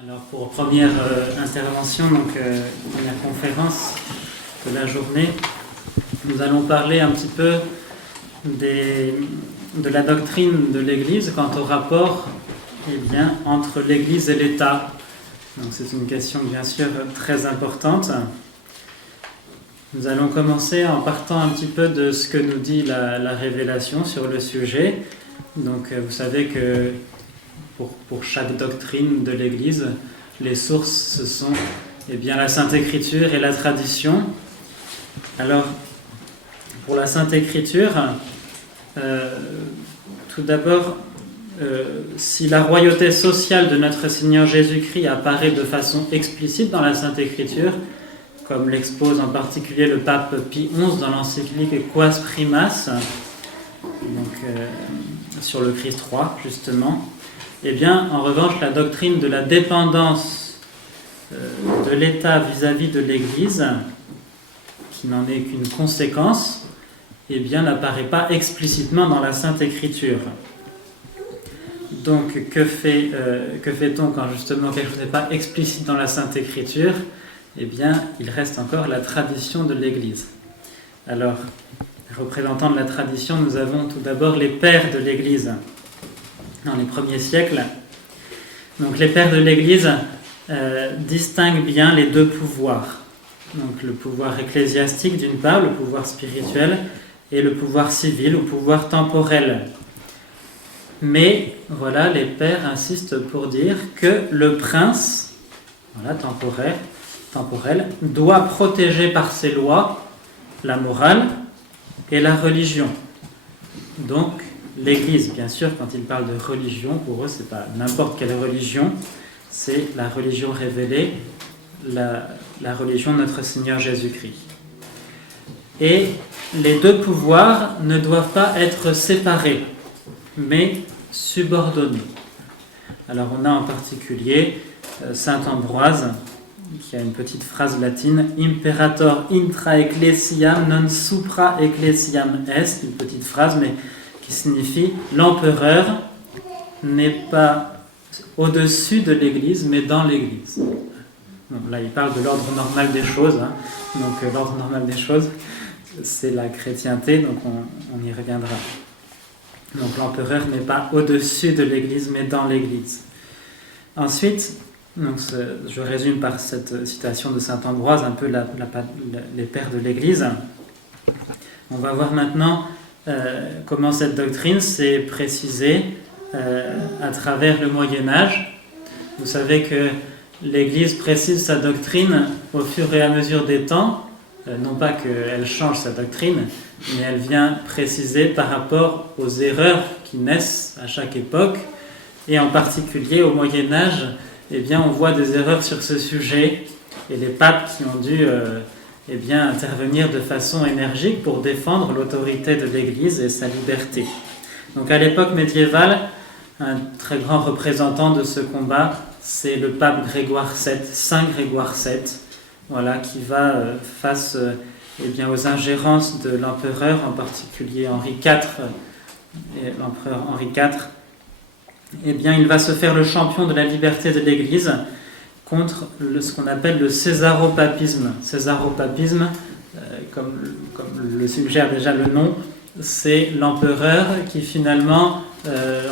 Alors pour première intervention, première conférence de la journée, nous allons parler un petit peu de la doctrine de l'Église quant au rapport entre l'Église et l'État. Donc c'est une question bien sûr très importante. Nous allons commencer en partant un petit peu de ce que nous dit la révélation sur le sujet. Donc vous savez que pour chaque doctrine de l'Église, les sources, ce sont la Sainte Écriture et la tradition. Alors, pour la Sainte Écriture, tout d'abord, si la royauté sociale de notre Seigneur Jésus-Christ apparaît de façon explicite dans la Sainte Écriture, comme l'expose en particulier le pape Pie XI dans l'encyclique Quas Primas, sur le Christ roi, justement, en revanche, la doctrine de la dépendance de l'État vis-à-vis de l'Église, qui n'en est qu'une conséquence, n'apparaît pas explicitement dans la Sainte Écriture. Donc, que fait-on quand justement quelque chose n'est pas explicite dans la Sainte Écriture ? Il reste encore la tradition de l'Église. Alors, représentant de la tradition, nous avons tout d'abord les pères de l'Église. Dans les premiers siècles. Donc les pères de l'Église distinguent bien les deux pouvoirs. Donc le pouvoir ecclésiastique d'une part, le pouvoir spirituel, et le pouvoir civil ou pouvoir temporel. Mais voilà, les pères insistent pour dire que le prince, temporel, doit protéger par ses lois la morale et la religion. Donc l'Église, bien sûr, quand il parle de religion, pour eux, ce n'est pas n'importe quelle religion, c'est la religion révélée, la religion de notre Seigneur Jésus-Christ. Et les deux pouvoirs ne doivent pas être séparés, mais subordonnés. Alors on a en particulier saint Ambroise, qui a une petite phrase latine, « Imperator intra ecclesiam non supra ecclesiam est », une petite phrase, mais qui signifie « l'empereur n'est pas au-dessus de l'Église, mais dans l'Église ». Donc là, il parle de l'ordre normal des choses. Donc l'ordre normal des choses, c'est la chrétienté, donc on y reviendra. Donc l'empereur n'est pas au-dessus de l'Église, mais dans l'Église. Ensuite, je résume par cette citation de saint Ambroise un peu les pères de l'Église. On va voir maintenant comment cette doctrine s'est précisée à travers le Moyen-Âge. Vous savez que l'Église précise sa doctrine au fur et à mesure des temps, non pas qu'elle change sa doctrine, mais elle vient préciser par rapport aux erreurs qui naissent à chaque époque, et en particulier au Moyen-Âge, on voit des erreurs sur ce sujet, et les papes qui ont dû intervenir de façon énergique pour défendre l'autorité de l'Église et sa liberté. Donc à l'époque médiévale, un très grand représentant de ce combat, c'est le pape Grégoire VII, Saint Grégoire VII, qui va face aux ingérences de l'empereur, en particulier Henri IV, l'empereur Henri IV, il va se faire le champion de la liberté de l'Église contre ce qu'on appelle le césaropapisme. Césaropapisme, comme le suggère déjà le nom, c'est l'empereur qui finalement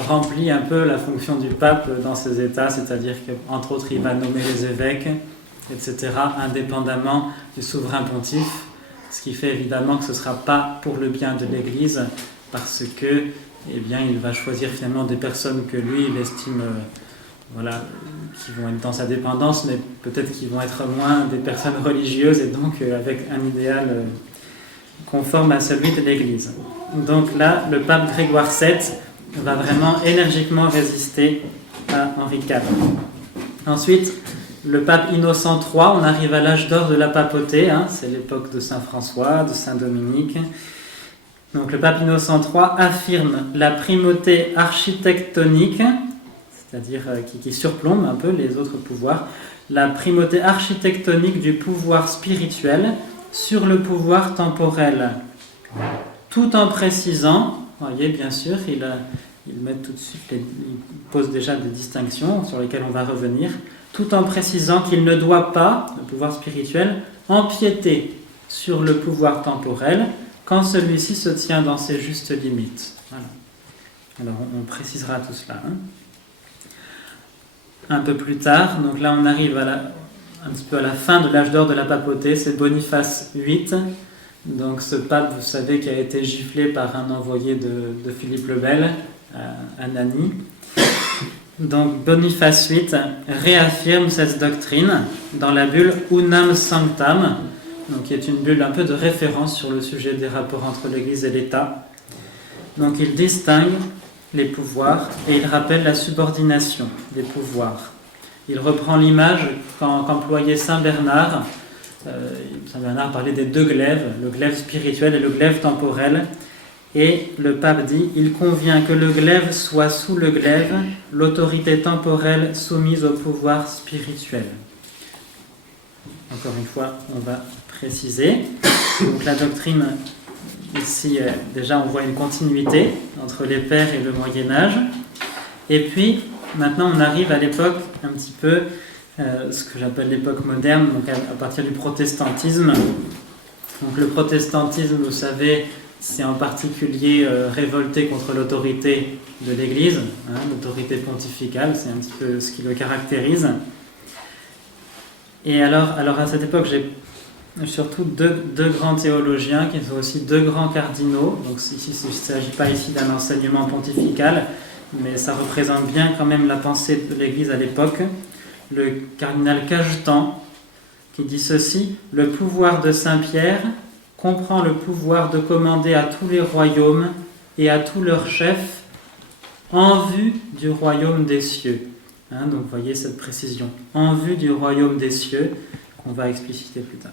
remplit un peu la fonction du pape dans ses États, c'est-à-dire qu'entre autres il va nommer les évêques, etc., indépendamment du souverain pontife, ce qui fait évidemment que ce ne sera pas pour le bien de l'Église, parce que il va choisir finalement des personnes que lui il estime qui vont être dans sa dépendance, mais peut-être qu'ils vont être moins des personnes religieuses et donc avec un idéal conforme à celui de l'Église. Donc là, le pape Grégoire VII va vraiment énergiquement résister à Henri IV. Ensuite, le pape Innocent III, on arrive à l'âge d'or de la papauté, c'est l'époque de saint François, de saint Dominique. Donc le pape Innocent III affirme la primauté architectonique, c'est-à-dire qui surplombe un peu les autres pouvoirs, la primauté architectonique du pouvoir spirituel sur le pouvoir temporel, tout en précisant, vous voyez bien sûr, ils posent déjà des distinctions sur lesquelles on va revenir, tout en précisant qu'il ne doit pas, le pouvoir spirituel, empiéter sur le pouvoir temporel quand celui-ci se tient dans ses justes limites. Voilà. Alors on précisera tout cela. Un peu plus tard, donc là on arrive un petit peu à la fin de l'âge d'or de la papauté, c'est Boniface VIII. Donc ce pape, vous savez, qui a été giflé par un envoyé de Philippe le Bel, à Nani. Donc Boniface VIII réaffirme cette doctrine dans la bulle Unam Sanctam, donc qui est une bulle un peu de référence sur le sujet des rapports entre l'Église et l'État. Donc il distingue les pouvoirs et il rappelle la subordination des pouvoirs. Il reprend l'image qu'employait Saint Bernard. Saint Bernard parlait des deux glaives, le glaive spirituel et le glaive temporel. Et le pape dit, il convient que le glaive soit sous le glaive, l'autorité temporelle soumise au pouvoir spirituel. Encore une fois, on va préciser. Donc la doctrine, ici, déjà on voit une continuité entre les pères et le Moyen-Âge. Et puis, maintenant on arrive à l'époque un petit peu, ce que j'appelle l'époque moderne, donc à partir du protestantisme. Donc le protestantisme, vous savez, c'est en particulier révolté contre l'autorité de l'Église, l'autorité pontificale, c'est un petit peu ce qui le caractérise. Et alors à cette époque, j'ai surtout deux grands théologiens qui sont aussi deux grands cardinaux. Donc ici, il ne s'agit pas ici d'un enseignement pontifical, mais ça représente bien quand même la pensée de l'Église à l'époque. Le cardinal Cajetan qui dit ceci: « Le pouvoir de Saint-Pierre comprend le pouvoir de commander à tous les royaumes et à tous leurs chefs en vue du royaume des cieux. » Donc vous voyez cette précision, en vue du royaume des cieux, qu'on va expliciter plus tard.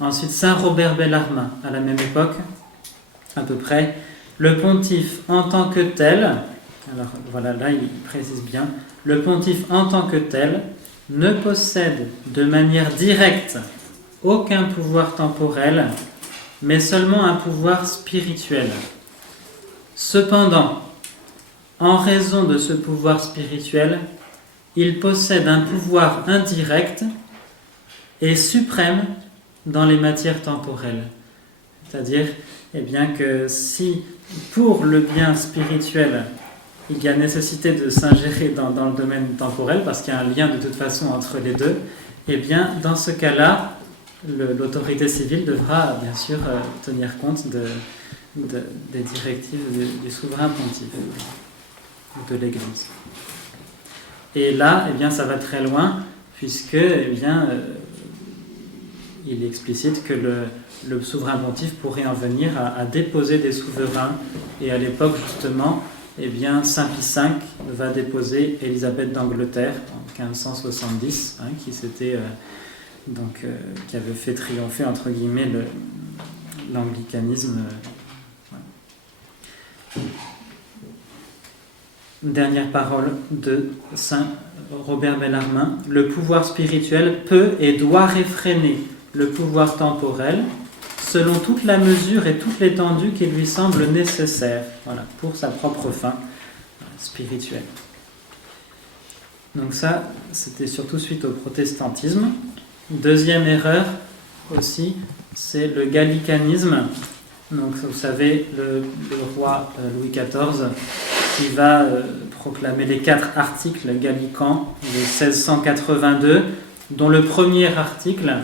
Ensuite, Saint Robert Bellarmin, à la même époque, à peu près, le pontife en tant que tel, alors voilà, là il précise bien, le pontife en tant que tel ne possède de manière directe aucun pouvoir temporel, mais seulement un pouvoir spirituel. Cependant, en raison de ce pouvoir spirituel, il possède un pouvoir indirect et suprême dans les matières temporelles. C'est-à-dire, bien que si pour le bien spirituel, il y a nécessité de s'ingérer dans le domaine temporel, parce qu'il y a un lien de toute façon entre les deux, bien dans ce cas-là, l'autorité civile devra bien sûr tenir compte des directives du souverain pontife, de l'Église. Et là, ça va très loin, puisque il explicite que le souverain pontife pourrait en venir à déposer des souverains. Et à l'époque, justement, Saint Pie V va déposer Élisabeth d'Angleterre en 1570, qui avait fait triompher, entre guillemets, l'anglicanisme. Dernière parole de Saint Robert Bellarmin: le pouvoir spirituel peut et doit réfréner le pouvoir temporel selon toute la mesure et toute l'étendue qui lui semble nécessaire, pour sa propre fin spirituelle. Donc ça, c'était surtout suite au protestantisme. Deuxième erreur aussi, c'est le gallicanisme. Donc vous savez, le roi Louis XIV qui va proclamer les 4 articles gallicans de 1682, dont le premier article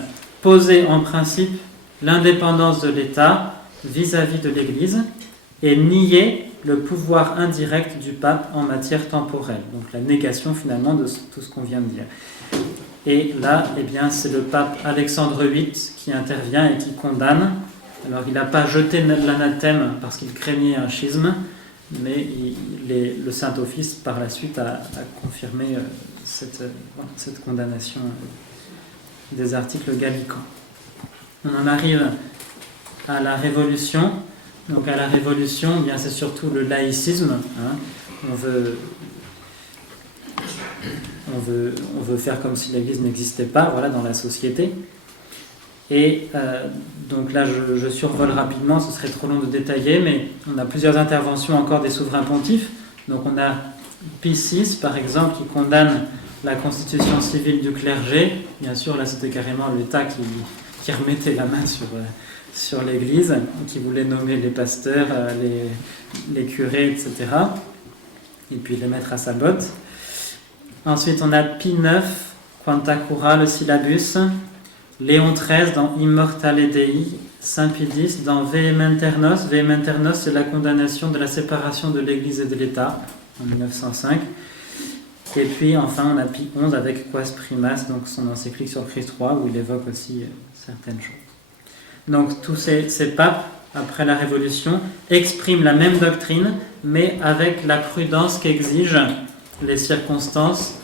posait en principe l'indépendance de l'État vis-à-vis de l'Église et niait le pouvoir indirect du pape en matière temporelle. Donc la négation finalement de tout ce qu'on vient de dire. Et là, c'est le pape Alexandre VIII qui intervient et qui condamne. Alors il n'a pas jeté l'anathème parce qu'il craignait un schisme, mais le Saint-Office par la suite a confirmé cette condamnation des articles gallicans. On en arrive à la Révolution. Donc à la Révolution, c'est surtout le laïcisme. On veut faire comme si l'Église n'existait pas, dans la société. Et donc là, je survole rapidement, ce serait trop long de détailler, mais on a plusieurs interventions encore des souverains pontifes. Donc on a Pie VI, par exemple, qui condamne la constitution civile du clergé. Bien sûr, là c'était carrément l'État qui remettait la main sur l'Église, qui voulait nommer les pasteurs, les curés, etc. Et puis les mettre à sa botte. Ensuite, on a Pie IX, Quanta Cura, le syllabus. Léon XIII dans Immortale Dei. Saint Pie X dans Vehementernos. Vehementernos, c'est la condamnation de la séparation de l'Église et de l'État en 1905. Et puis enfin, on a Pie XI avec Quas Primas, donc son encyclique sur Christ roi, où il évoque aussi certaines choses. Donc tous ces papes, après la Révolution, expriment la même doctrine, mais avec la prudence qu'exigent les circonstances,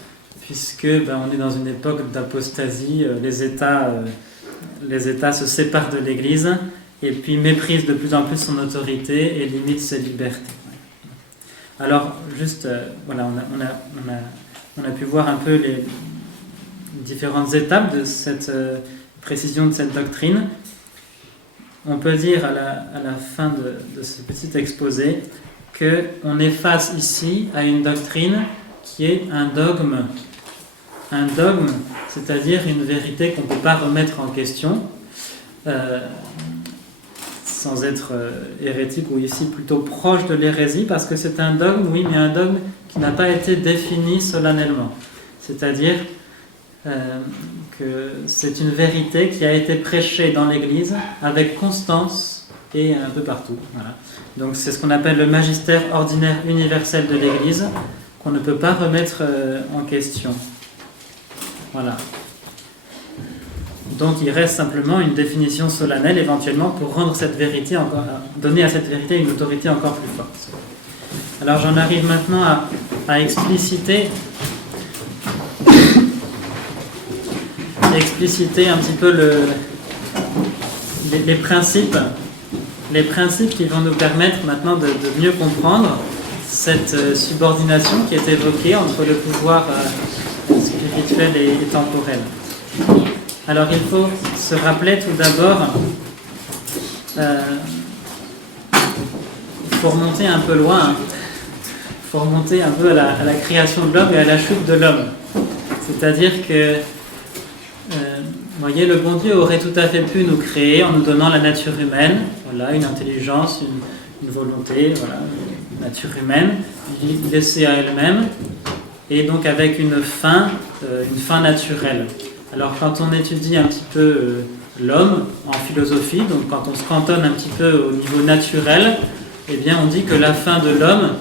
puisque on est dans une époque d'apostasie, les États se séparent de l'Église, et puis méprisent de plus en plus son autorité et limitent ses libertés. Alors, juste, voilà, on a pu voir un peu les différentes étapes de cette précision de cette doctrine. On peut dire à la fin de ce petit exposé qu'on est face ici à une doctrine qui est un dogme. Un dogme, c'est-à-dire une vérité qu'on ne peut pas remettre en question, sans être hérétique, ou ici plutôt proche de l'hérésie, parce que c'est un dogme, oui, mais un dogme qui n'a pas été défini solennellement. C'est-à-dire que c'est une vérité qui a été prêchée dans l'Église avec constance et un peu partout. Voilà. Donc c'est ce qu'on appelle le magistère ordinaire universel de l'Église, qu'on ne peut pas remettre en question. Voilà. Donc il reste simplement une définition solennelle éventuellement pour rendre cette vérité encore, donner à cette vérité une autorité encore plus forte. Alors j'en arrive maintenant à expliciter un petit peu les principes qui vont nous permettre maintenant de mieux comprendre cette subordination qui est évoquée entre le pouvoir spirituel et temporel. Alors il faut se rappeler tout d'abord, il faut remonter un peu loin, il faut remonter un peu à la création de l'homme et à la chute de l'homme. C'est-à-dire que, vous voyez, le bon Dieu aurait tout à fait pu nous créer en nous donnant la nature humaine, voilà, une intelligence, une volonté, voilà, une nature humaine, laissée à elle-même, et donc avec une fin naturelle. Alors quand on étudie un petit peu l'homme en philosophie, donc quand on se cantonne un petit peu au niveau naturel, eh bien on dit que la fin de l'homme,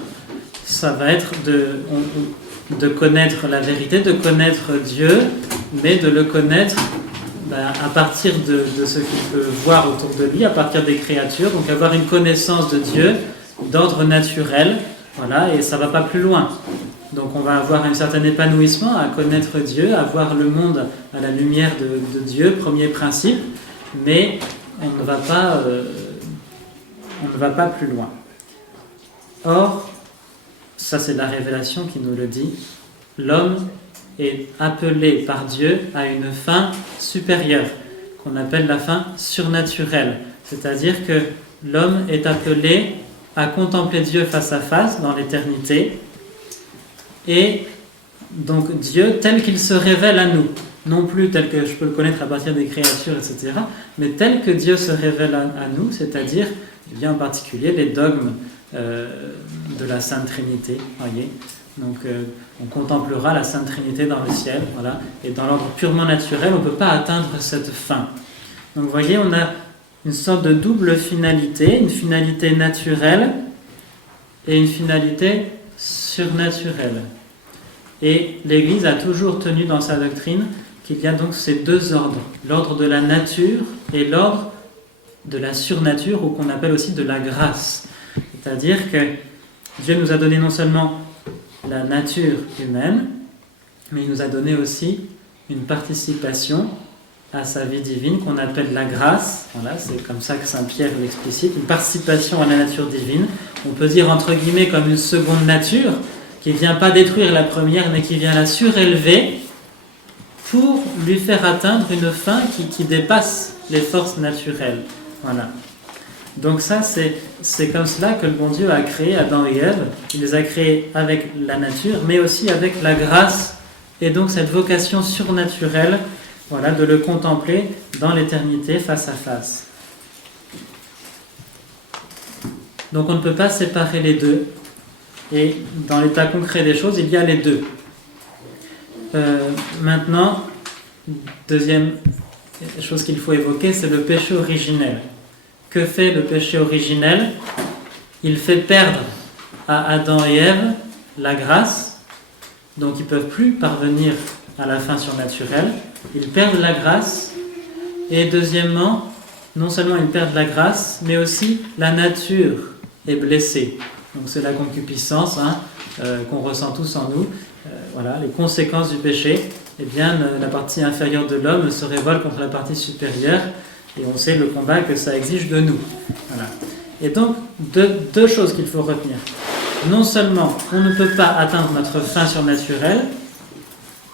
ça va être de connaître la vérité, de connaître Dieu, mais de le connaître à partir de ce qu'il peut voir autour de lui, à partir des créatures, donc avoir une connaissance de Dieu d'ordre naturel, voilà, et ça ne va pas plus loin. Donc on va avoir un certain épanouissement à connaître Dieu, à voir le monde à la lumière de Dieu, premier principe, mais on ne va pas plus loin. Or, ça c'est la révélation qui nous le dit, l'homme est appelé par Dieu à une fin supérieure, qu'on appelle la fin surnaturelle. C'est-à-dire que l'homme est appelé à contempler Dieu face à face dans l'éternité, et donc Dieu tel qu'il se révèle à nous, non plus tel que je peux le connaître à partir des créatures, etc., mais tel que Dieu se révèle à nous, c'est-à-dire, bien en particulier, les dogmes de la Sainte Trinité, voyez. Donc on contemplera la Sainte Trinité dans le ciel, voilà, et dans l'ordre purement naturel, on ne peut pas atteindre cette fin. Donc vous voyez, on a une sorte de double finalité, une finalité naturelle et une finalité surnaturelle. Et l'Église a toujours tenu dans sa doctrine qu'il y a donc ces deux ordres, l'ordre de la nature et l'ordre de la surnature, ou qu'on appelle aussi de la grâce. C'est-à-dire que Dieu nous a donné non seulement la nature humaine, mais il nous a donné aussi une participation à sa vie divine qu'on appelle la grâce. Voilà, c'est comme ça que Saint Pierre l'explicite, une participation à la nature divine. On peut dire entre guillemets comme une seconde nature, qui ne vient pas détruire la première, mais qui vient la surélever pour lui faire atteindre une fin qui dépasse les forces naturelles. Voilà. Donc ça, c'est comme cela que le bon Dieu a créé Adam et Ève. Il les a créés avec la nature, mais aussi avec la grâce, et donc cette vocation surnaturelle, voilà, de le contempler dans l'éternité face à face. Donc on ne peut pas séparer les deux. Et dans l'état concret des choses, il y a les deux. Maintenant, deuxième chose qu'il faut évoquer, c'est le péché originel. Que fait le péché originel? Il fait perdre à Adam et Ève la grâce, donc ils ne peuvent plus parvenir à la fin surnaturelle. Ils perdent la grâce, et deuxièmement, non seulement ils perdent la grâce, mais aussi la nature est blessée. Donc c'est la concupiscence qu'on ressent tous en nous. Voilà, les conséquences du péché, eh bien, la partie inférieure de l'homme se révolte contre la partie supérieure, et on sait le combat que ça exige de nous. Voilà. Et donc, deux choses qu'il faut retenir. Non seulement on ne peut pas atteindre notre fin surnaturelle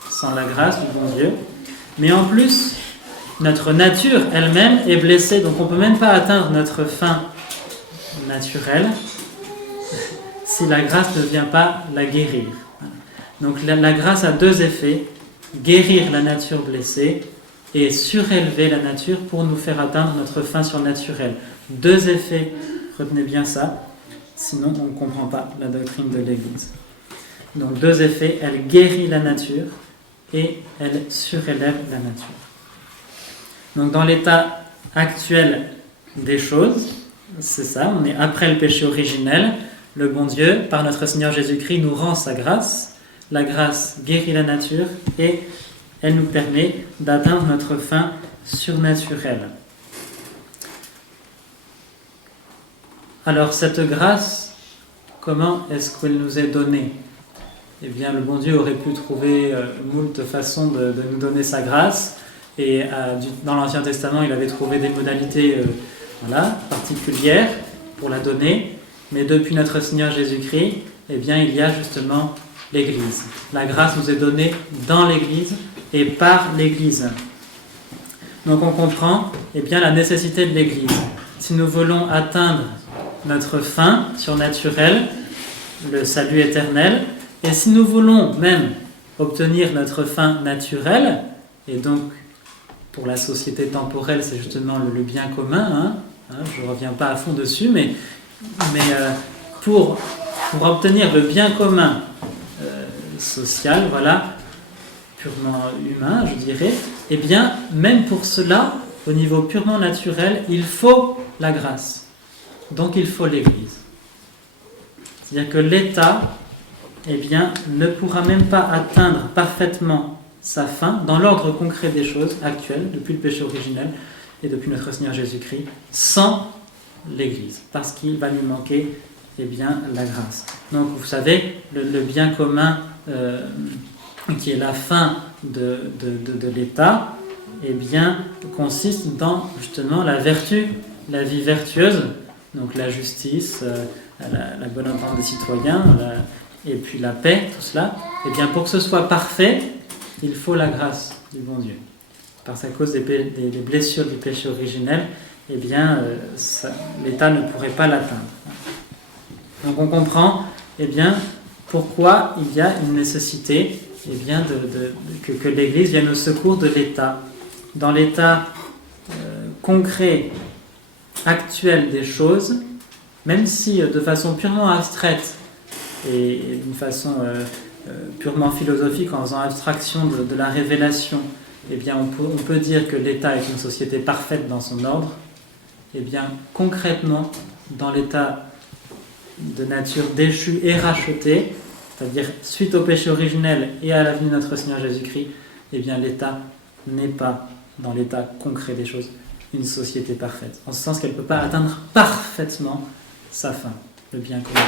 sans la grâce du bon Dieu, mais en plus, notre nature elle-même est blessée, donc on ne peut même pas atteindre notre fin naturelle si la grâce ne vient pas la guérir. Donc la grâce a deux effets: guérir la nature blessée et surélever la nature pour nous faire atteindre notre fin surnaturelle. Deux effets, retenez bien ça, sinon on ne comprend pas la doctrine de l'Église. Donc deux effets: elle guérit la nature et elle surélève la nature. Donc dans l'état actuel des choses, c'est ça, on est après le péché originel. Le bon Dieu, par notre Seigneur Jésus-Christ, nous rend sa grâce. La grâce guérit la nature et elle nous permet d'atteindre notre fin surnaturelle. Alors cette grâce, comment est-ce qu'elle nous est donnée? Eh bien, le bon Dieu aurait pu trouver moult façons de nous donner sa grâce. Et dans l'Ancien Testament, il avait trouvé des modalités particulières pour la donner. Mais depuis notre Seigneur Jésus-Christ, eh bien, il y a justement l'Église. La grâce nous est donnée dans l'Église et par l'Église. Donc on comprend bien la nécessité de l'Église. Si nous voulons atteindre notre fin surnaturelle, le salut éternel, et si nous voulons même obtenir notre fin naturelle, et donc pour la société temporelle, c'est justement le bien commun, je ne reviens pas à fond dessus, mais pour obtenir le bien commun social, voilà, purement humain, je dirais, eh bien, même pour cela, au niveau purement naturel, il faut la grâce. Donc il faut l'Église. C'est-à-dire que l'État, eh bien, ne pourra même pas atteindre parfaitement sa fin dans l'ordre concret des choses actuelles, depuis le péché originel et depuis notre Seigneur Jésus-Christ, sans l'Église, parce qu'il va lui manquer bien, la grâce. Donc vous savez, le bien commun qui est la fin de l'État, eh bien, consiste dans justement la vertu, la vie vertueuse, donc la justice, la bonne entente des citoyens, et puis la paix, tout cela. Eh bien, pour que ce soit parfait, il faut la grâce du bon Dieu. Parce qu'à cause des blessures du péché originel, eh bien, l'État ne pourrait pas l'atteindre. Donc on comprend, eh bien, pourquoi il y a une nécessité, eh bien, que l'Église vienne au secours de l'État. Dans l'état concret, actuel des choses, même si de façon purement abstraite et d'une façon purement philosophique, en faisant abstraction de la révélation, eh bien, on peut dire que l'État est une société parfaite dans son ordre. Eh bien, concrètement, dans l'état de nature déchue et rachetée, c'est-à-dire suite au péché originel et à la venue de notre Seigneur Jésus-Christ, eh bien, l'État n'est pas, dans l'état concret des choses, une société parfaite. En ce sens qu'elle ne peut pas atteindre parfaitement sa fin, le bien commun.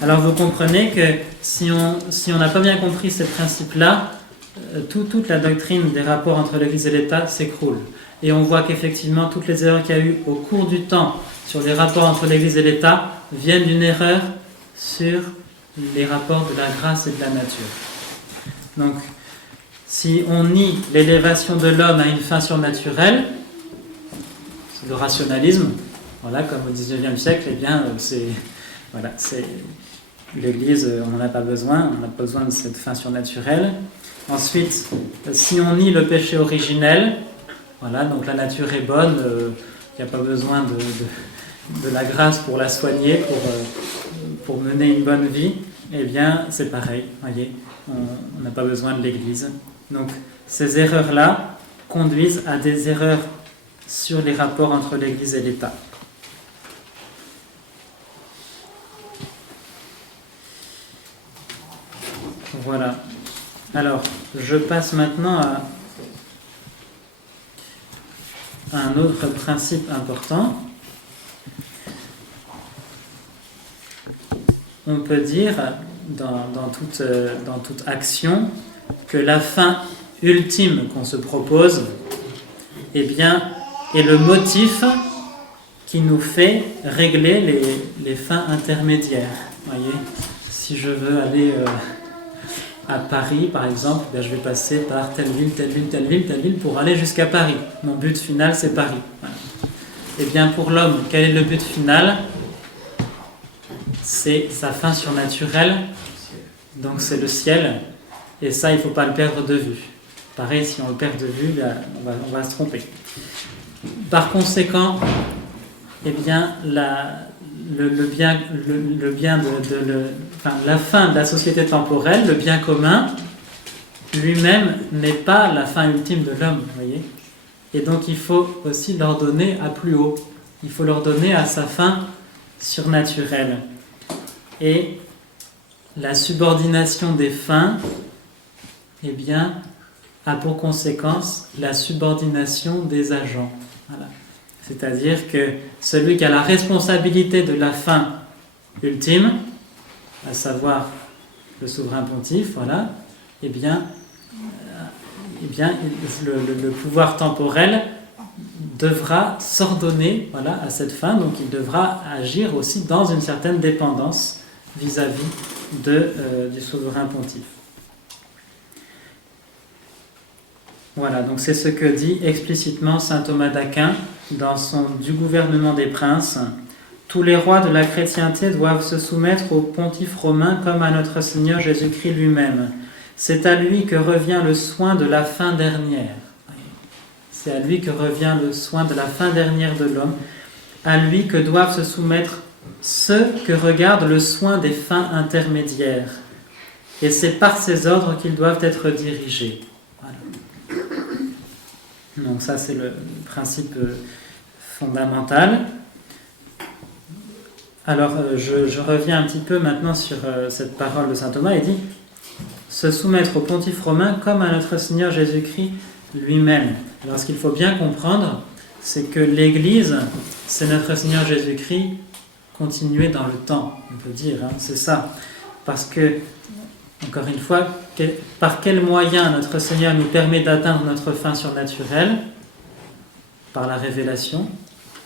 Alors vous comprenez que si on n'a pas bien compris ces principes-là, toute la doctrine des rapports entre l'Église et l'État s'écroule. Et on voit qu'effectivement, toutes les erreurs qu'il y a eu au cours du temps sur les rapports entre l'Église et l'État viennent d'une erreur sur les rapports de la grâce et de la nature. Donc, si on nie l'élévation de l'homme à une fin surnaturelle, le rationalisme. Voilà, comme au XIXe siècle, eh bien, l'Église, on n'en a pas besoin, on n'a pas besoin de cette fin surnaturelle. Ensuite, si on nie le péché originel, voilà, donc la nature est bonne, il n'y a pas besoin de la grâce pour la soigner, pour mener une bonne vie, eh bien, c'est pareil, voyez, on n'a pas besoin de l'Église. Donc, ces erreurs-là conduisent à des erreurs sur les rapports entre l'Église et l'État. Voilà. Alors, je passe maintenant à un autre principe important. On peut dire, dans toute action, que la fin ultime qu'on se propose, eh bien, est le motif qui nous fait régler les fins intermédiaires. Voyez, si je veux aller à Paris, par exemple, ben je vais passer par telle ville, telle ville, telle ville, telle ville pour aller jusqu'à Paris. Mon but final, c'est Paris. Voilà. Eh bien, pour l'homme, quel est le but final ? C'est sa fin surnaturelle, donc c'est le ciel, et ça, il ne faut pas le perdre de vue. Pareil, si on le perd de vue, ben, on va se tromper. Par conséquent, eh bien, la fin de la société temporelle, le bien commun, lui-même n'est pas la fin ultime de l'homme, vous voyez. Et donc il faut aussi l'ordonner à plus haut. Il faut l'ordonner à sa fin surnaturelle. Et la subordination des fins, eh bien, a pour conséquence la subordination des agents. Voilà. C'est-à-dire que celui qui a la responsabilité de la fin ultime, à savoir le souverain pontife, voilà, eh bien le pouvoir temporel devra s'ordonner, voilà, à cette fin, donc il devra agir aussi dans une certaine dépendance vis-à-vis du souverain pontife. Voilà, donc c'est ce que dit explicitement saint Thomas d'Aquin dans son Du gouvernement des princes. Tous les rois de la chrétienté doivent se soumettre au pontife romain comme à notre Seigneur Jésus-Christ lui-même. C'est à lui que revient le soin de la fin dernière. C'est à lui que revient le soin de la fin dernière de l'homme. À lui que doivent se soumettre ceux que regarde le soin des fins intermédiaires. Et c'est par ces ordres qu'ils doivent être dirigés. Voilà. Donc ça, c'est le principe fondamental. Alors, je reviens un petit peu maintenant sur cette parole de saint Thomas. Il dit « Se soumettre au pontife romain comme à notre Seigneur Jésus-Christ lui-même ». Alors, ce qu'il faut bien comprendre, c'est que l'Église, c'est notre Seigneur Jésus-Christ continué dans le temps, on peut dire, hein, c'est ça. Parce que, encore une fois, par quel moyen notre Seigneur nous permet d'atteindre notre fin surnaturelle ? Par la révélation,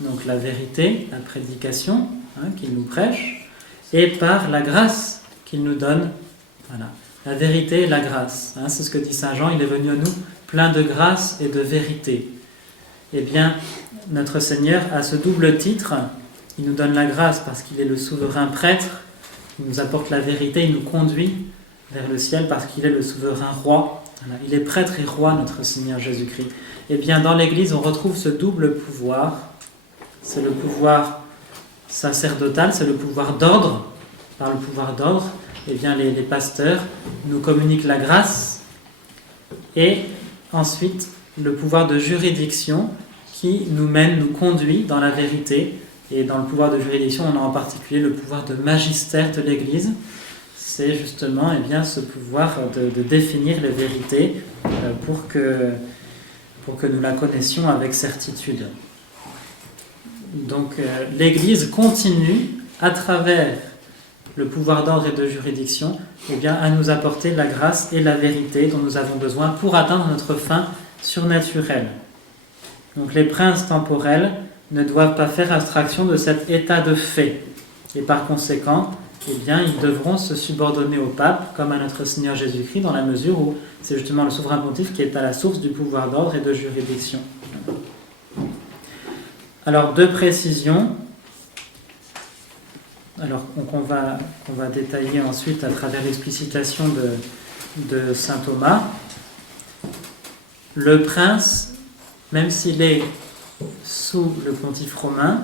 donc la vérité, la prédication, hein, qu'il nous prêche, et par la grâce qu'il nous donne. Voilà. La vérité et la grâce. Hein, c'est ce que dit saint Jean, il est venu à nous plein de grâce et de vérité. Eh bien, notre Seigneur a ce double titre. Il nous donne la grâce parce qu'il est le souverain prêtre, il nous apporte la vérité, il nous conduit vers le ciel parce qu'il est le souverain roi. Voilà. Il est prêtre et roi, notre Seigneur Jésus-Christ. Eh bien, dans l'Église, on retrouve ce double pouvoir. C'est le pouvoir sacerdotal, c'est le pouvoir d'ordre. Par le pouvoir d'ordre, eh bien, les pasteurs nous communiquent la grâce. Et ensuite, le pouvoir de juridiction qui nous mène, nous conduit dans la vérité. Et dans le pouvoir de juridiction, on a en particulier le pouvoir de magistère de l'Église. C'est justement, eh bien, ce pouvoir de définir les vérités pour que nous la connaissions avec certitude. Donc l'Église continue, à travers le pouvoir d'ordre et de juridiction, eh bien, à nous apporter la grâce et la vérité dont nous avons besoin pour atteindre notre fin surnaturelle. Donc les princes temporels ne doivent pas faire abstraction de cet état de fait. Et par conséquent, eh bien, ils devront se subordonner au pape, comme à notre Seigneur Jésus-Christ, dans la mesure où c'est justement le souverain pontife qui est à la source du pouvoir d'ordre et de juridiction. Alors, deux précisions. Alors, qu'on va détailler ensuite à travers l'explicitation de saint Thomas. Le prince, même s'il est sous le pontife romain,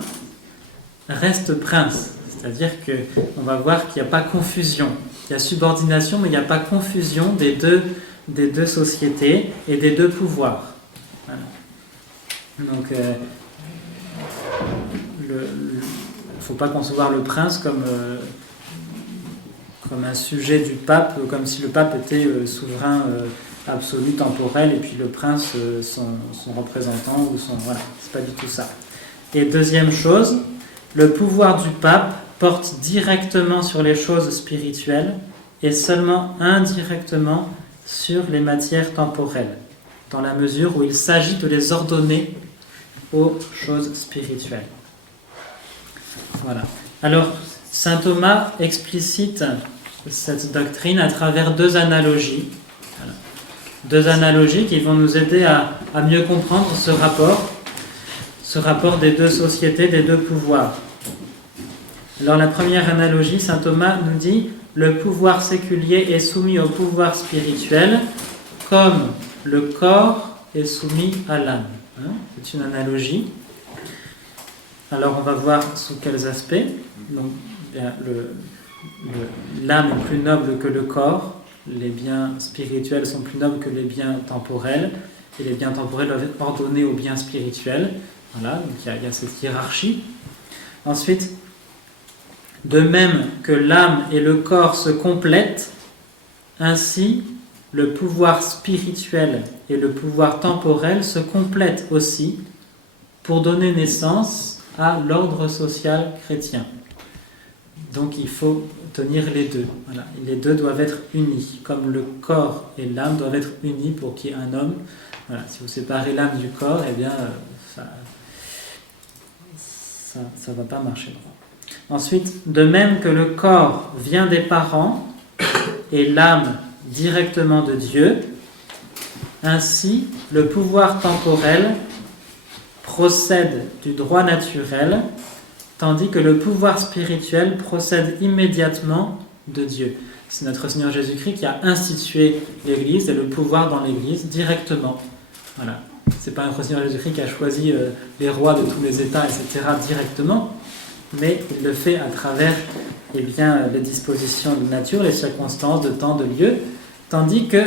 reste prince. C'est-à-dire qu'on va voir qu'il n'y a pas confusion. Il y a subordination, mais il n'y a pas confusion des deux sociétés et des deux pouvoirs. Voilà. Donc, il ne faut pas concevoir le prince comme un sujet du pape, comme si le pape était souverain absolu, temporel, et puis le prince son représentant, ou son... Voilà, c'est pas du tout ça. Et deuxième chose, le pouvoir du pape porte directement sur les choses spirituelles et seulement indirectement sur les matières temporelles, dans la mesure où il s'agit de les ordonner aux choses spirituelles. Voilà. Alors, saint Thomas explicite cette doctrine à travers deux analogies. Voilà. Deux analogies qui vont nous aider à mieux comprendre ce rapport des deux sociétés, des deux pouvoirs. Alors la première analogie, saint Thomas nous dit « Le pouvoir séculier est soumis au pouvoir spirituel comme le corps est soumis à l'âme. » C'est une analogie. Alors on va voir sous quels aspects. Donc, l'âme est plus noble que le corps, les biens spirituels sont plus nobles que les biens temporels, et les biens temporels doivent être ordonnés aux biens spirituels. Voilà, donc il y a cette hiérarchie. Ensuite, de même que l'âme et le corps se complètent, ainsi le pouvoir spirituel et le pouvoir temporel se complètent aussi pour donner naissance à l'ordre social chrétien. Donc il faut tenir les deux. Voilà. Les deux doivent être unis, comme le corps et l'âme doivent être unis pour qu'il y ait un homme. Voilà. Si vous séparez l'âme du corps, eh bien ça va pas marcher droit. Ensuite, de même que le corps vient des parents et l'âme directement de Dieu, ainsi le pouvoir temporel procède du droit naturel, tandis que le pouvoir spirituel procède immédiatement de Dieu. C'est notre Seigneur Jésus-Christ qui a institué l'Église et le pouvoir dans l'Église directement. Voilà. C'est pas notre Seigneur Jésus-Christ qui a choisi les rois de tous les États, etc. directement, mais il le fait à travers les dispositions de nature, les circonstances de temps, de lieu, tandis que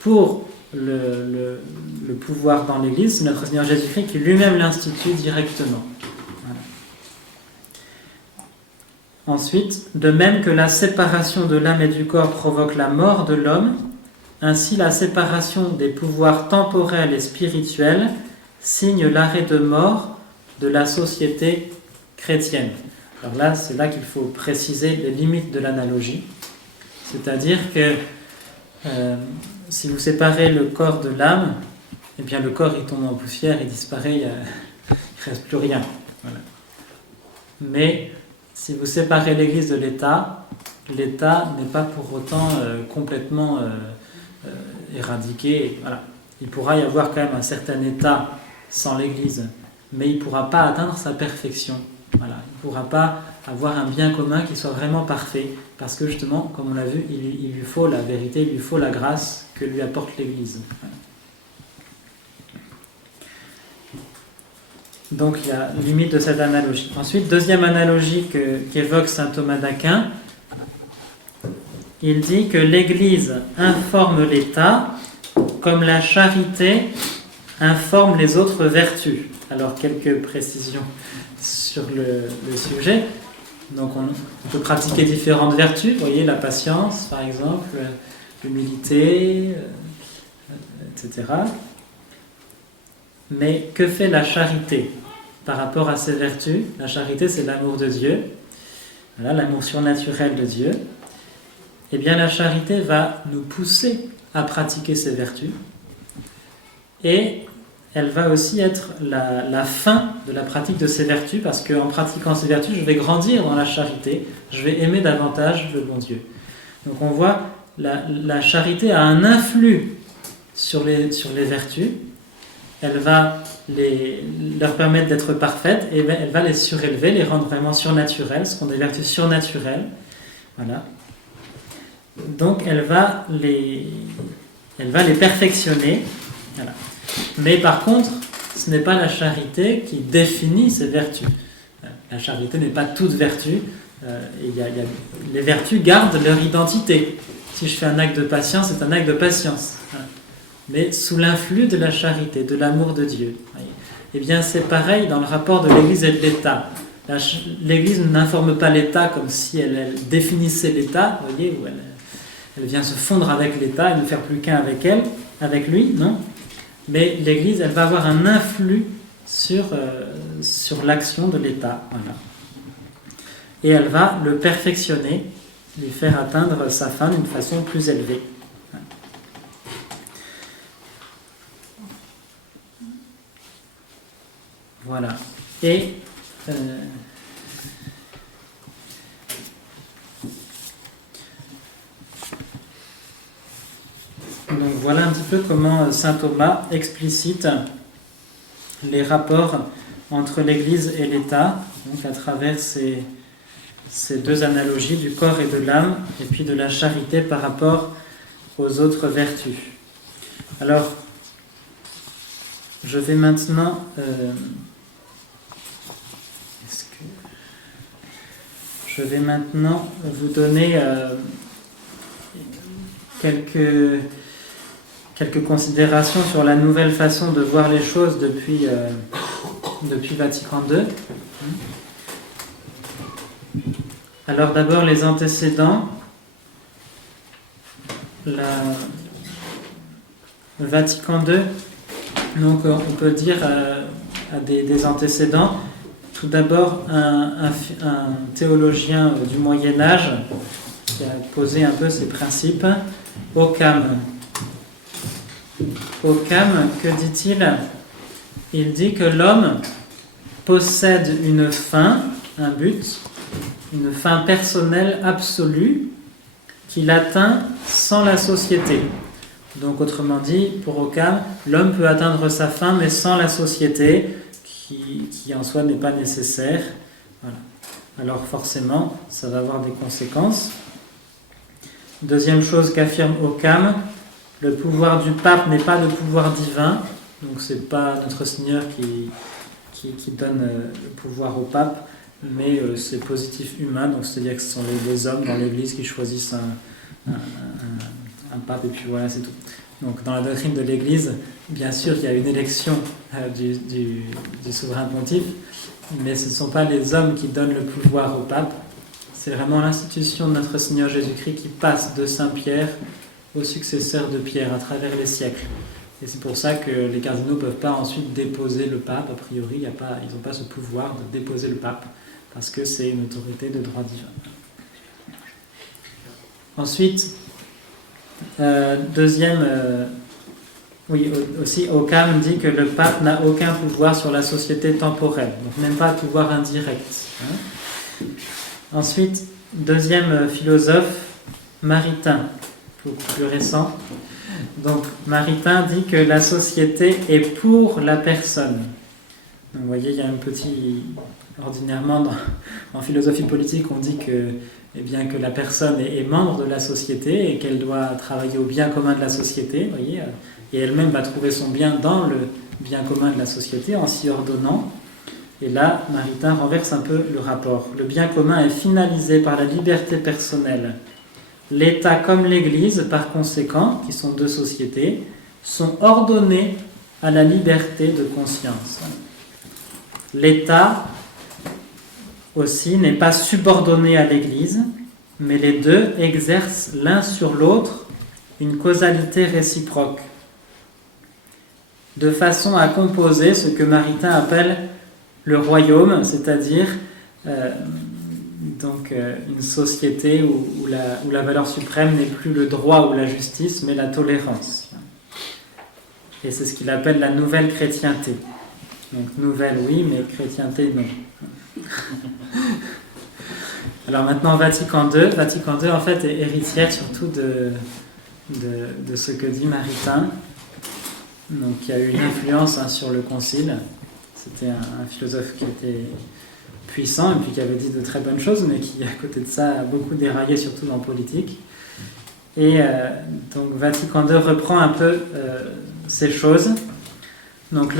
pour le pouvoir dans l'Église, c'est notre Seigneur Jésus-Christ qui lui-même l'institue directement. Voilà. Ensuite, de même que la séparation de l'âme et du corps provoque la mort de l'homme, ainsi la séparation des pouvoirs temporels et spirituels signe l'arrêt de mort de la société chrétienne. Alors là, c'est là qu'il faut préciser les limites de l'analogie. C'est-à-dire que si vous séparez le corps de l'âme, eh bien le corps il tombe en poussière, il disparaît, il ne reste plus rien. Voilà. Mais si vous séparez l'Église de l'État, l'État n'est pas pour autant complètement éradiqué. Voilà. Il pourra y avoir quand même un certain État sans l'Église, mais il ne pourra pas atteindre sa perfection. Voilà. Il ne pourra pas avoir un bien commun qui soit vraiment parfait, parce que justement, comme on l'a vu, il lui faut la vérité, il lui faut la grâce que lui apporte l'Église. Voilà. Donc il y a limite de cette analogie. Ensuite, deuxième analogie qu'évoque saint Thomas d'Aquin, il dit que l'Église informe l'État comme la charité informe les autres vertus. Alors quelques précisions sur le sujet. Donc on peut pratiquer différentes vertus, vous voyez, la patience par exemple, l'humilité, etc. Mais que fait la charité par rapport à ces vertus? La charité, c'est l'amour de Dieu, voilà, l'amour surnaturel de Dieu. Eh bien la charité va nous pousser à pratiquer ces vertus, et elle va aussi être la fin de la pratique de ces vertus, parce qu'en pratiquant ces vertus, je vais grandir dans la charité, je vais aimer davantage le bon Dieu. Donc on voit, la charité a un influx sur les vertus, elle va leur permettre d'être parfaites, et elle va les surélever, les rendre vraiment surnaturelles, ce sont des vertus surnaturelles. Voilà. Donc elle va les perfectionner. Voilà. Mais par contre, ce n'est pas la charité qui définit ces vertus. La charité n'est pas toute vertu. Les vertus gardent leur identité. Si je fais un acte de patience, c'est un acte de patience. Mais sous l'influx de la charité, de l'amour de Dieu. Eh bien, c'est pareil dans le rapport de l'Église et de l'État. L'Église n'informe pas l'État comme si elle définissait l'État, vous voyez, où elle vient se fondre avec l'État et ne faire plus qu'un avec lui, non. Mais l'Église, elle va avoir un influx sur l'action de l'État. Voilà. Et elle va le perfectionner, lui faire atteindre sa fin d'une façon plus élevée. Voilà. Et donc voilà un petit peu comment saint Thomas explicite les rapports entre l'Église et l'État, donc à travers ces deux analogies du corps et de l'âme, et puis de la charité par rapport aux autres vertus. Alors, je vais maintenant vous donner quelques considérations sur la nouvelle façon de voir les choses depuis Vatican II. Alors d'abord les antécédents. Le Vatican II, donc on peut dire à des antécédents. Tout d'abord, un théologien du Moyen-Âge qui a posé un peu ces principes, Occam. Occam, que dit-il ? Il dit que l'homme possède une fin, un but, une fin personnelle absolue qu'il atteint sans la société. Donc autrement dit, pour Occam, l'homme peut atteindre sa fin mais sans la société, qui en soi n'est pas nécessaire. Voilà. Alors forcément, ça va avoir des conséquences. Deuxième chose qu'affirme Occam, le pouvoir du pape n'est pas le pouvoir divin, donc c'est pas notre Seigneur qui donne le pouvoir au pape, mais c'est positif humain, donc c'est-à-dire que ce sont les hommes dans l'Église qui choisissent un pape, et puis voilà, c'est tout. Donc dans la doctrine de l'Église, bien sûr, il y a une élection du souverain pontife, mais ce ne sont pas les hommes qui donnent le pouvoir au pape, c'est vraiment l'institution de notre Seigneur Jésus-Christ qui passe de Saint Pierre au successeur de Pierre à travers les siècles. Et c'est pour ça que les cardinaux ne peuvent pas ensuite déposer le pape, a priori, ils n'ont pas ce pouvoir de déposer le pape, parce que c'est une autorité de droit divin. Ensuite, aussi Occam dit que le pape n'a aucun pouvoir sur la société temporelle, donc même pas pouvoir indirect. Ensuite, deuxième philosophe, Maritain, beaucoup plus récent. Donc Maritain dit que la société est pour la personne. Donc, vous voyez, il y a un petit... Ordinairement, en philosophie politique, on dit que la personne est membre de la société et qu'elle doit travailler au bien commun de la société, vous voyez, et elle-même va trouver son bien dans le bien commun de la société en s'y ordonnant. Et là, Maritain renverse un peu le rapport. Le bien commun est finalisé par la liberté personnelle. L'État comme l'Église, par conséquent, qui sont deux sociétés, sont ordonnés à la liberté de conscience. L'État aussi n'est pas subordonné à l'Église, mais les deux exercent l'un sur l'autre une causalité réciproque, de façon à composer ce que Maritain appelle le royaume, c'est-à-dire une société où la valeur suprême n'est plus le droit ou la justice, mais la tolérance. Et c'est ce qu'il appelle la nouvelle chrétienté. Donc nouvelle oui, mais chrétienté non. Alors maintenant Vatican II en fait est héritière surtout de ce que dit Maritain. donc qui a eu une influence sur le concile. C'était un philosophe qui était puissant et puis qui avait dit de très bonnes choses, mais qui, à côté de ça, a beaucoup déraillé, surtout dans la politique. Et donc Vatican II reprend un peu ces choses. Donc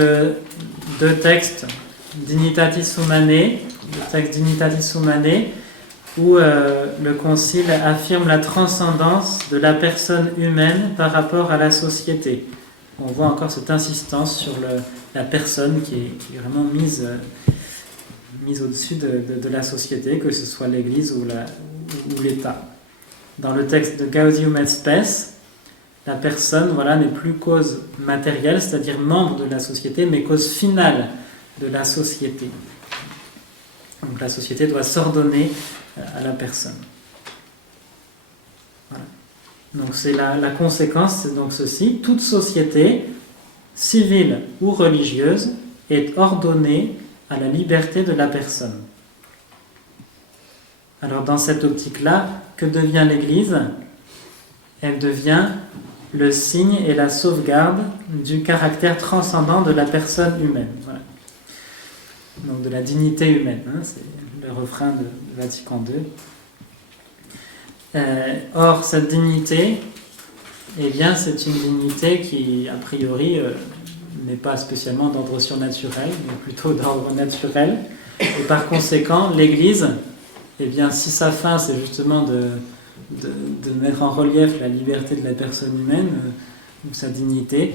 deux textes, Dignitatis Humanae, le texte Dignitatis Humanae, où le Concile affirme la transcendance de la personne humaine par rapport à la société. On voit encore cette insistance sur la personne qui est vraiment mise au-dessus de la société, que ce soit l'Église ou l'État. Dans le texte de Gaudium et Spes, la personne n'est plus cause matérielle, c'est-à-dire membre de la société, mais cause finale de la société. Donc la société doit s'ordonner à la personne. Voilà. Donc c'est la conséquence, c'est donc ceci: toute société, civile ou religieuse, est ordonnée à la liberté de la personne. Alors dans cette optique-là, que devient l'Église ? Elle devient le signe et la sauvegarde du caractère transcendant de la personne humaine. Voilà. Donc de la dignité humaine, c'est le refrain de Vatican II. Or, cette dignité, c'est une dignité qui, a priori, n'est pas spécialement d'ordre surnaturel, mais plutôt d'ordre naturel. Et par conséquent, l'Église, si sa fin, c'est justement de mettre en relief la liberté de la personne humaine, ou sa dignité,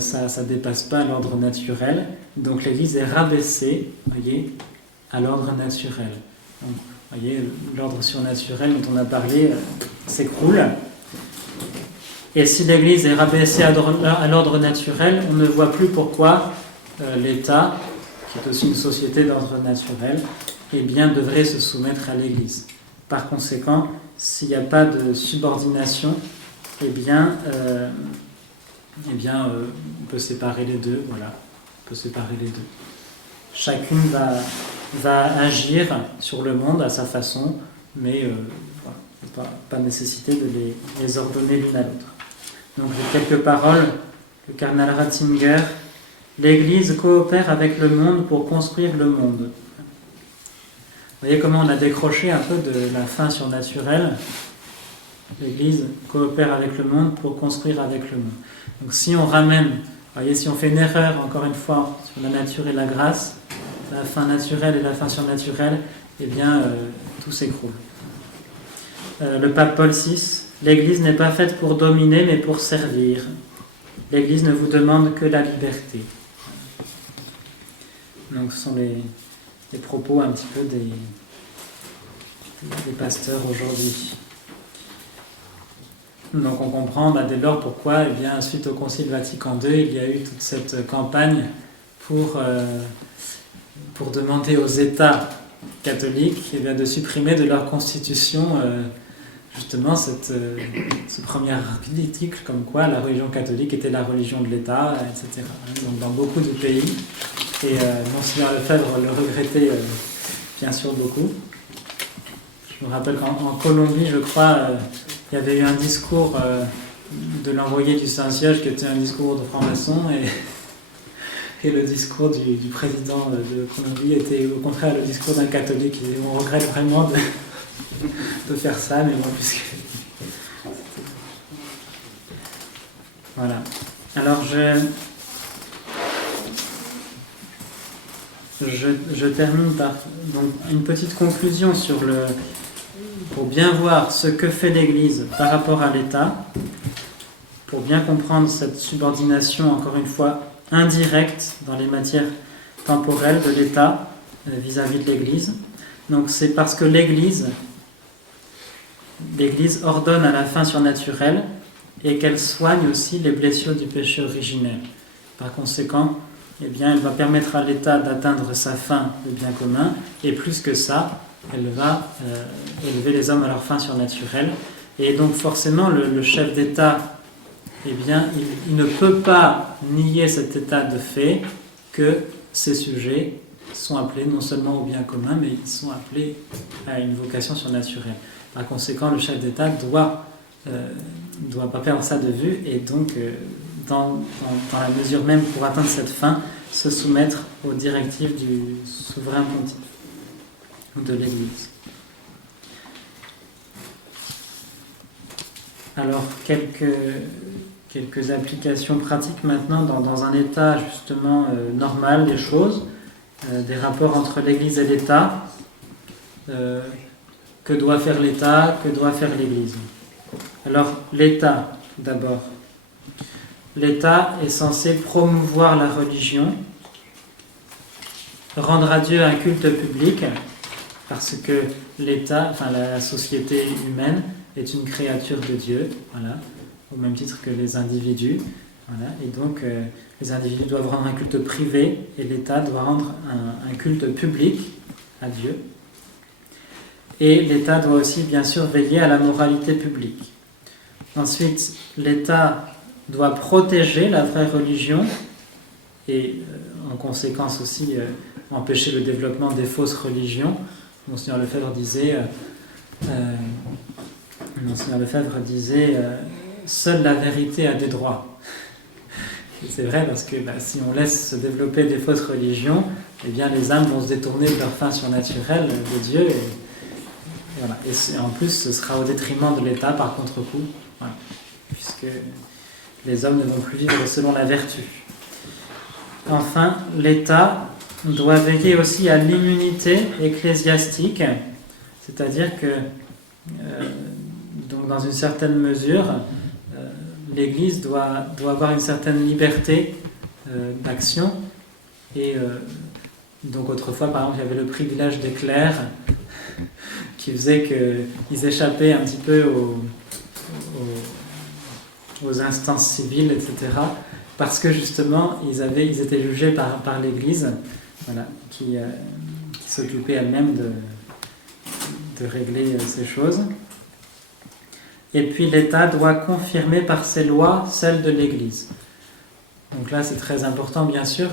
ça ne dépasse pas l'ordre naturel. Donc l'Église est rabaissée, à l'ordre naturel. Donc, l'ordre surnaturel dont on a parlé s'écroule. Et si l'Église est rabaissée à l'ordre naturel, on ne voit plus pourquoi l'État, qui est aussi une société d'ordre naturel, devrait se soumettre à l'Église. Par conséquent, s'il n'y a pas de subordination, on peut séparer les deux. Voilà, on peut séparer les deux. Chacune va agir sur le monde à sa façon, mais pas nécessité de les ordonner l'une à l'autre. Donc, quelques paroles. Le cardinal Ratzinger: l'Église coopère avec le monde pour construire le monde. Vous voyez comment on a décroché un peu de la fin surnaturelle. L'Église coopère avec le monde pour construire avec le monde. Donc si on ramène, si on fait une erreur, encore une fois, sur la nature et la grâce, la fin naturelle et la fin surnaturelle, tout s'écroule. Le pape Paul VI: l'Église n'est pas faite pour dominer, mais pour servir. L'Église ne vous demande que la liberté. Donc ce sont les propos un petit peu des pasteurs aujourd'hui. Donc on comprend dès lors pourquoi, suite au Concile Vatican II, il y a eu toute cette campagne pour demander aux États catholiques de supprimer de leur constitution justement ce premier article comme quoi la religion catholique était la religion de l'État, etc. Donc dans beaucoup de pays, et Monseigneur Lefebvre le regrettait bien sûr beaucoup. Je me rappelle qu'en Colombie, je crois, il y avait eu un discours de l'envoyé du Saint-Siège qui était un discours de franc-maçon, et le discours du président de Colombie était au contraire le discours d'un catholique. Et on regrette vraiment de faire ça, mais bon, puisque... Voilà. Alors je termine par donc, une petite conclusion pour bien voir ce que fait l'Église par rapport à l'État, pour bien comprendre cette subordination, encore une fois, indirecte dans les matières temporelles de l'État vis-à-vis de l'Église. Donc c'est parce que l'Église ordonne à la fin surnaturelle et qu'elle soigne aussi les blessures du péché originel. Par conséquent, elle va permettre à l'État d'atteindre sa fin, le bien commun, et plus que ça, elle va élever les hommes à leur fin surnaturelle. Et donc forcément, le chef d'État, il ne peut pas nier cet état de fait que ses sujets sont appelés non seulement au bien commun, mais ils sont appelés à une vocation surnaturelle. Par conséquent, le chef d'État doit pas perdre ça de vue et donc dans la mesure même pour atteindre cette fin, se soumettre aux directives du souverain pontife ou de l'Église. Alors, quelques applications pratiques maintenant dans un état justement normal des choses, des rapports entre l'Église et l'État. Que doit faire l'État, que doit faire l'Église? Alors, l'État, d'abord. L'État est censé promouvoir la religion, rendre à Dieu un culte public, parce que l'État, enfin la société humaine, est une créature de Dieu, voilà, au même titre que les individus. Voilà, et donc, les individus doivent rendre un culte privé, et l'État doit rendre un culte public à Dieu. Et l'État doit aussi, bien sûr, veiller à la moralité publique. Ensuite, l'État doit protéger la vraie religion et, en conséquence aussi, empêcher le développement des fausses religions. Monseigneur Lefebvre disait seule la vérité a des droits. Et c'est vrai parce que si on laisse se développer des fausses religions, eh bien les âmes vont se détourner de leur fin surnaturelle de Dieu. Et voilà. Et en plus, ce sera au détriment de l'État par contre-coup, voilà, puisque les hommes ne vont plus vivre selon la vertu. Enfin, l'État doit veiller aussi à l'immunité ecclésiastique, c'est-à-dire que, donc dans une certaine mesure, l'Église doit avoir une certaine liberté d'action. Et donc autrefois, par exemple, il y avait le privilège des clercs qui faisait qu'ils échappaient un petit peu aux instances civiles, etc., parce que justement, ils étaient jugés par l'Église, voilà, qui s'occupait elle-même de régler ces choses. Et puis l'État doit confirmer par ses lois celles de l'Église. Donc là, c'est très important, bien sûr.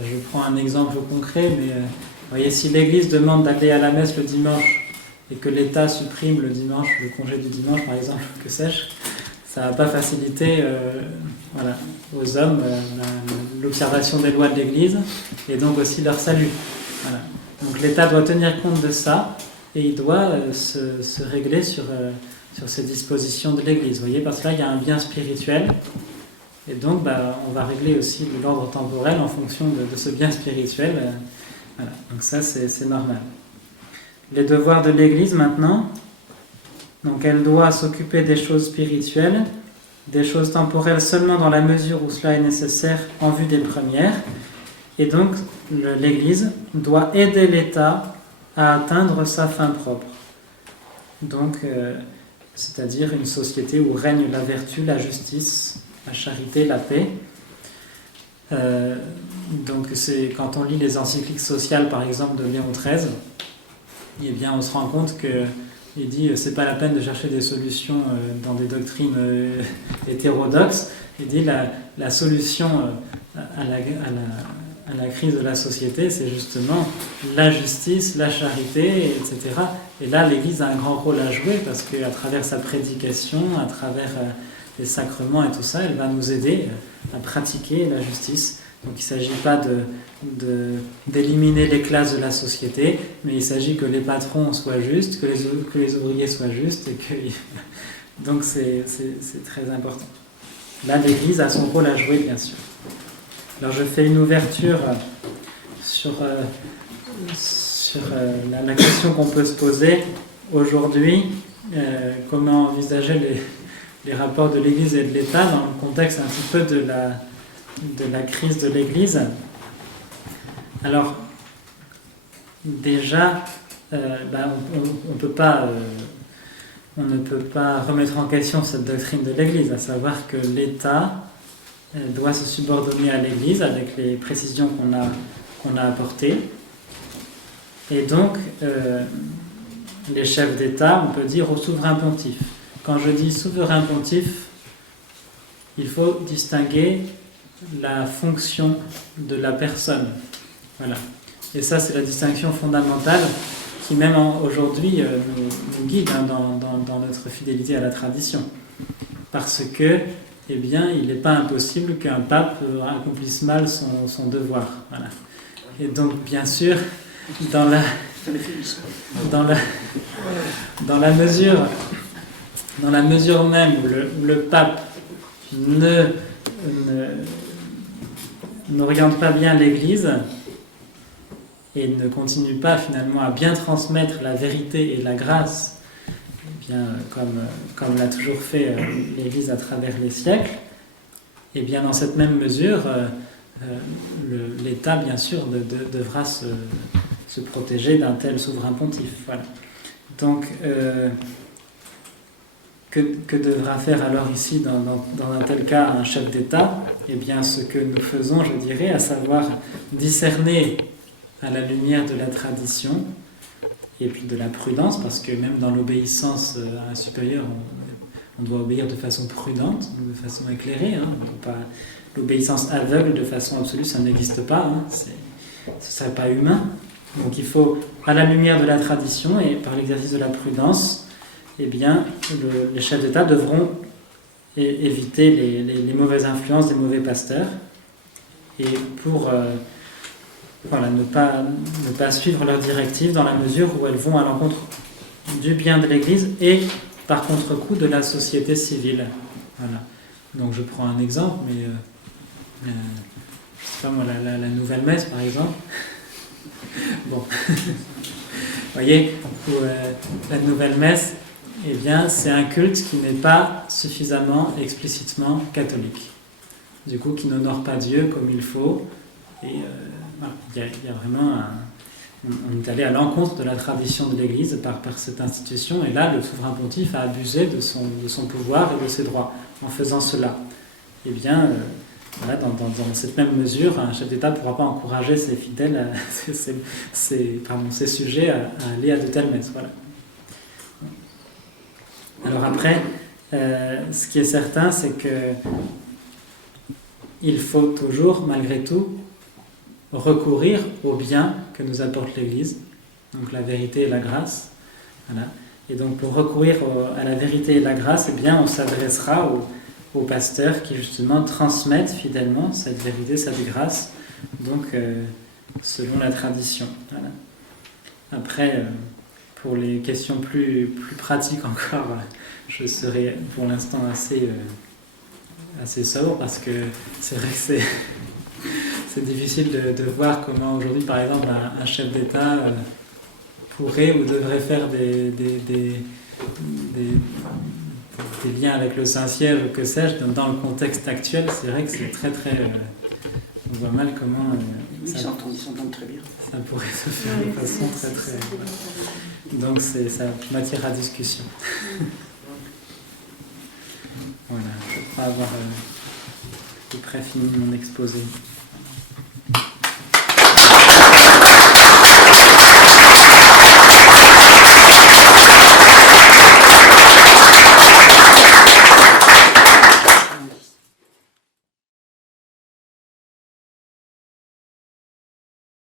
Je prends un exemple concret, mais vous voyez, si l'Église demande d'aller à la messe le dimanche et que l'État supprime le dimanche, le congé du dimanche, par exemple, que sais-je, ça ne va pas faciliter voilà, aux hommes l'observation des lois de l'Église et donc aussi leur salut. Voilà. Donc l'État doit tenir compte de ça et il doit se régler sur ces dispositions de l'Église. Vous voyez, parce que là, il y a un bien spirituel et donc on va régler aussi l'ordre temporel en fonction de ce bien spirituel. Voilà. Donc ça, c'est normal. Les devoirs de l'Église maintenant. Donc elle doit s'occuper des choses spirituelles, des choses temporelles seulement dans la mesure où cela est nécessaire en vue des premières. Et donc l'Église doit aider l'État à atteindre sa fin propre. Donc, c'est-à-dire une société où règne la vertu, la justice, la charité, la paix. Donc c'est quand on lit les encycliques sociales, par exemple, de Léon XIII, eh bien on se rend compte que il dit c'est pas la peine de chercher des solutions dans des doctrines hétérodoxes. Il dit la solution à la crise de la société, c'est justement la justice, la charité, etc. Et là, l'Église a un grand rôle à jouer parce qu'à travers sa prédication, à travers les sacrements et tout ça, elle va nous aider à pratiquer la justice. Donc il ne s'agit pas d'éliminer les classes de la société, mais il s'agit que les patrons soient justes, que les ouvriers soient justes. Donc c'est très important. Là, l'Église a son rôle à jouer, bien sûr. Alors je fais une ouverture sur la question qu'on peut se poser aujourd'hui, comment envisager les rapports de l'Église et de l'État dans le contexte un petit peu de la crise de l'Église. Alors, déjà, on ne peut pas remettre en question cette doctrine de l'Église, à savoir que l'État doit se subordonner à l'Église avec les précisions qu'on a apportées. Et donc, les chefs d'État, on peut dire au souverain pontife. Quand je dis souverain pontife, il faut distinguer la fonction de la personne. Voilà. Et ça, c'est la distinction fondamentale qui, même aujourd'hui, nous guide dans notre fidélité à la tradition. Parce que eh bien, il n'est pas impossible qu'un pape accomplisse mal son devoir. Voilà. Et donc, bien sûr, dans la mesure même où le pape n'oriente pas bien l'Église et ne continue pas finalement à bien transmettre la vérité et la grâce, eh bien, comme l'a toujours fait l'Église à travers les siècles, et bien dans cette même mesure, l'État bien sûr devra se protéger d'un tel souverain pontife. Voilà. Donc, que devra faire alors ici dans un tel cas un chef d'État? Eh bien, ce que nous faisons, je dirais, à savoir discerner à la lumière de la tradition et puis de la prudence, parce que même dans l'obéissance à un supérieur, on doit obéir de façon prudente, de façon éclairée. Hein. L'obéissance aveugle de façon absolue, ça n'existe pas. Hein. Ce ne serait pas humain. Donc il faut, à la lumière de la tradition et par l'exercice de la prudence, eh bien, les chefs d'État devront éviter les mauvaises influences des mauvais pasteurs et pour ne pas suivre leurs directives dans la mesure où elles vont à l'encontre du bien de l'Église et par contre-coup de la société civile. Voilà. Donc je prends un exemple, mais je sais pas moi, la nouvelle messe par exemple. Bon, vous voyez, la nouvelle messe, eh bien, c'est un culte qui n'est pas suffisamment explicitement catholique. Du coup, qui n'honore pas Dieu comme il faut. Et il y a vraiment on est allé à l'encontre de la tradition de l'Église par cette institution. Et là, le souverain pontife a abusé de son pouvoir et de ses droits en faisant cela. Eh bien, voilà, dans cette même mesure, un chef d'État ne pourra pas encourager ses fidèles, ses sujets à aller à de telles messes. Voilà. Alors après, ce qui est certain, c'est que il faut toujours, malgré tout, recourir au bien que nous apporte l'Église, donc la vérité et la grâce. Voilà. Et donc pour recourir à la vérité et la grâce, eh bien, on s'adressera aux pasteurs qui justement transmettent fidèlement cette vérité, cette grâce, donc selon la tradition. Voilà. Après, pour les questions plus pratiques encore, je serai pour l'instant assez sobre parce que c'est vrai que c'est difficile de voir comment aujourd'hui, par exemple, un chef d'État pourrait ou devrait faire des liens avec le Saint-Siège ou que sais-je, dans le contexte actuel. C'est vrai que c'est très on voit mal comment oui, ça s'entend très bien. Ça pourrait se faire de façon très donc ça matière à discussion. Voilà, je crois avoir à peu près fini mon exposé.